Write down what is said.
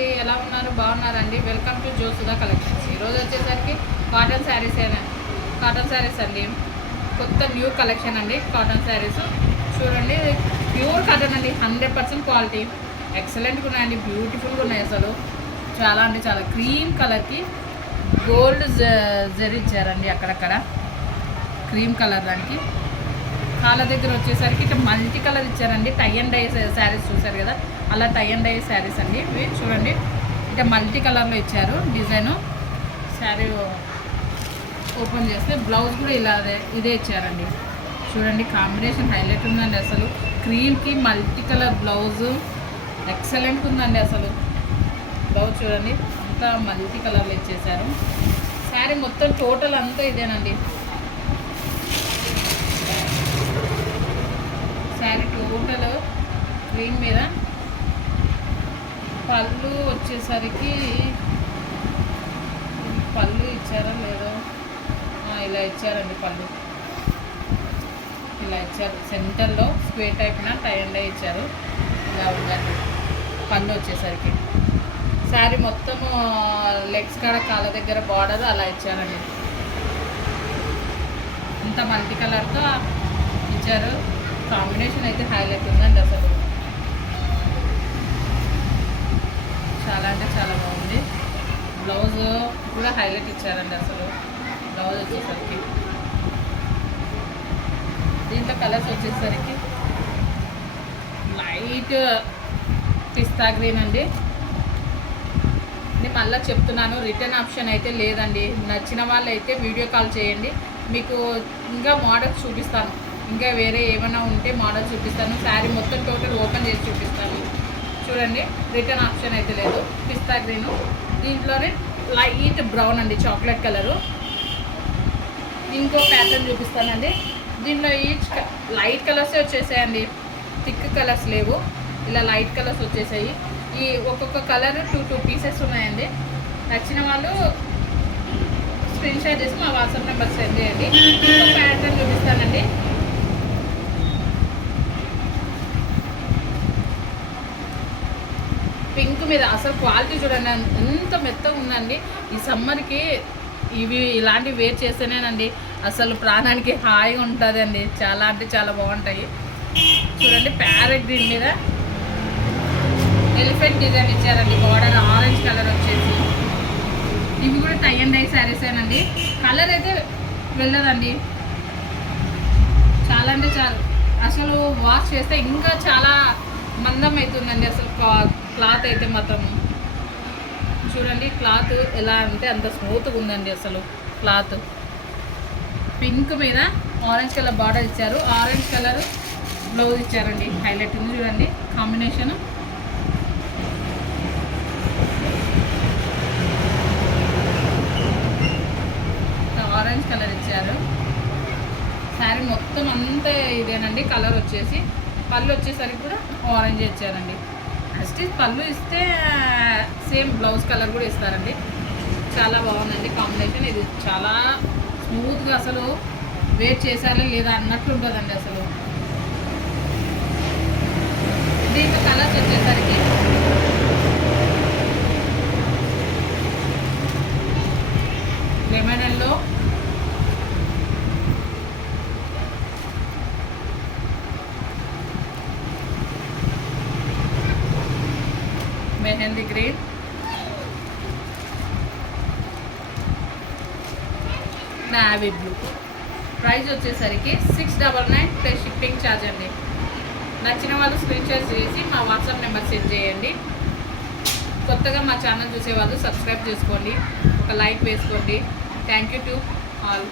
అండి, ఎలా ఉన్నారు? బాగున్నారండి? Welcome to Josuda collections. ఈరోజు వచ్చేసరికి కాటన్ శారీస్ అండి. కొత్త న్యూ కలెక్షన్ అండి. కాటన్ శారీస్ చూడండి, ప్యూర్ కాటన్ అండి, 100% క్వాలిటీ, ఎక్సలెంట్గా ఉన్నాయండి, బ్యూటిఫుల్గా ఉన్నాయి. అసలు చాలా అంటే చాలా క్రీమ్ కలర్కి గోల్డ్ జరీ ఇచ్చారండి. అక్కడక్కడ క్రీమ్ కలర్ దానికి కాళ్ళ దగ్గర వచ్చేసరికి ఇట్లా మల్టీ కలర్ ఇచ్చారండి. టై అండ్ డై శారీస్ చూసారు కదా, అలా టై అండ్ డై శారీస్ అండి ఇవి. చూడండి, ఇట్లా మల్టీ కలర్లో ఇచ్చారు డిజైను. శారీ ఓపెన్ చేస్తే బ్లౌజ్ కూడా ఇలా ఇదే ఇచ్చారండి. చూడండి, కాంబినేషన్ హైలైట్ ఉందండి. అసలు క్రీమ్కి మల్టీ కలర్ బ్లౌజు ఎక్సలెంట్గా ఉందండి. అసలు బ్లౌజ్ చూడండి, అంతా మల్టీ కలర్లో ఇచ్చేసారు. శారీ మొత్తం టోటల్ అంతా ఇదేనండి. శారీ టోటల్ క్రీమ్ మీద. పళ్ళు వచ్చేసరికి పళ్ళు ఇచ్చారా లేదో, ఇలా ఇచ్చారండి. పళ్ళు ఇలా ఇచ్చారు. సెంటర్లో స్క్వేర్ టైప్న టై అండ్ డై ఇచ్చారు. ఇలా ఉందండి పళ్ళు వచ్చేసరికి. శారీ మొత్తము లెగ్స్ కాడ కాళ్ళ దగ్గర బార్డర్ అలా ఇచ్చారండి. అంత మల్టీ కలర్తో ఇచ్చారు. కాంబినేషన్ అయితే హైలైట్ ఉందండి. అసలు చాలా అంటే చాలా బాగుంది. బ్లౌజ్ కూడా హైలైట్ ఇచ్చారండి. అసలు బ్లౌజ్ వచ్చేసరికి దీంట్లో కలర్స్ వచ్చేసరికి లైట్ పిస్తా గ్రీన్ అండి. నేను మళ్ళీ చెప్తున్నాను, రిటర్న్ ఆప్షన్ అయితే లేదండి. నచ్చిన వాళ్ళు అయితే వీడియో కాల్ చేయండి, మీకు ఇంకా మోడల్స్ చూపిస్తాను. ఇంకా వేరే ఏమైనా ఉంటే మోడల్ చూపిస్తాను. శారీ మొత్తం టోటల్ ఓపెన్ చేసి చూపిస్తాను. చూడండి, రిటర్న్ ఆప్షన్ అయితే లేదు. పిస్తా గ్రీను, దీంట్లోనే లైట్ బ్రౌన్ అండి, చాక్లెట్ కలరు. ఇంకో ప్యాటర్న్ చూపిస్తానండి. దీంట్లో ఈచ్ లైట్ కలర్సే వచ్చేసాయండి, థిక్ కలర్స్ లేవు. ఇలా లైట్ కలర్స్ వచ్చేసాయి. ఈ ఒక్కొక్క కలర్ 2 పీసెస్ ఉన్నాయండి. నచ్చిన వాళ్ళు స్క్రీన్ షాట్ చేసి మా వాట్సాప్ నెంబర్ సెండ్ చేయండి. ఇంకో ప్యాటర్న్ చూపిస్తానండి. పింక్ మీద అసలు క్వాలిటీ చూడండి ఎంత మెత్తగా ఉందండి. ఈ సమ్మర్కి ఇలాంటివి వేర్ చేస్తేనేనండి అసలు ప్రాణానికి హాయిగా ఉంటుందండి. చాలా అంటే చాలా బాగుంటాయి. చూడండి, ప్యారెట్ గ్రీన్ మీద ఎలిఫెంట్ డిజైన్ ఇచ్చారండి. బార్డర్ ఆరెంజ్ కలర్ వచ్చేసి. ఇవి కూడా టై అండ్ డై శారీసేనండి. కలర్ అయితే వెళ్ళదండి. చాలా అంటే చాలా, అసలు వాష్ చేస్తే ఇంకా చాలా మందం అవుతుందండి. అసలు క్లాత్ అయితే మాత్రం చూడండి, క్లాత్ ఎలా అంటే అంత స్మూత్గా ఉందండి. అసలు క్లాత్ పింక్ మీద ఆరెంజ్ కలర్ బార్డర్ ఇచ్చారు. ఆరెంజ్ కలర్ బ్లౌజ్ ఇచ్చారండి. హైలైట్ ఉంది చూడండి కాంబినేషన్. ఆరెంజ్ కలర్ ఇచ్చారు. శారీ మొత్తం అంతా ఇదేనండి. కలర్ వచ్చేసి పళ్ళు వచ్చేసరికి కూడా ఆరెంజ్ ఇచ్చారండి. నెక్స్ట్ పళ్ళు ఇస్తే సేమ్ బ్లౌజ్ కలర్ కూడా ఇస్తారండి. చాలా బాగుందండి కాంబినేషన్. ఇది చాలా స్మూత్గా అసలు వేర్ చేశారా లేదా అన్నట్లు ఉంటుందండి. అసలు దీంట్లో కలర్స్ వచ్చేసరికి lemon yellow, mehndi green, navy blue. Price వచ్చేసరికి 699 ప్లస్ షిప్పింగ్ ఛార్జ్ అండి. నచ్చిన వాళ్ళు స్క్రీన్ షాట్ చేసి మా వాట్సాప్ నెంబర్ సెండ్ చేయండి. కొత్తగా మా ఛానల్ చూసేవాళ్ళు సబ్స్క్రైబ్ చేసుకోండి, ఒక లైక్ వేసుకోండి. Thank you to all.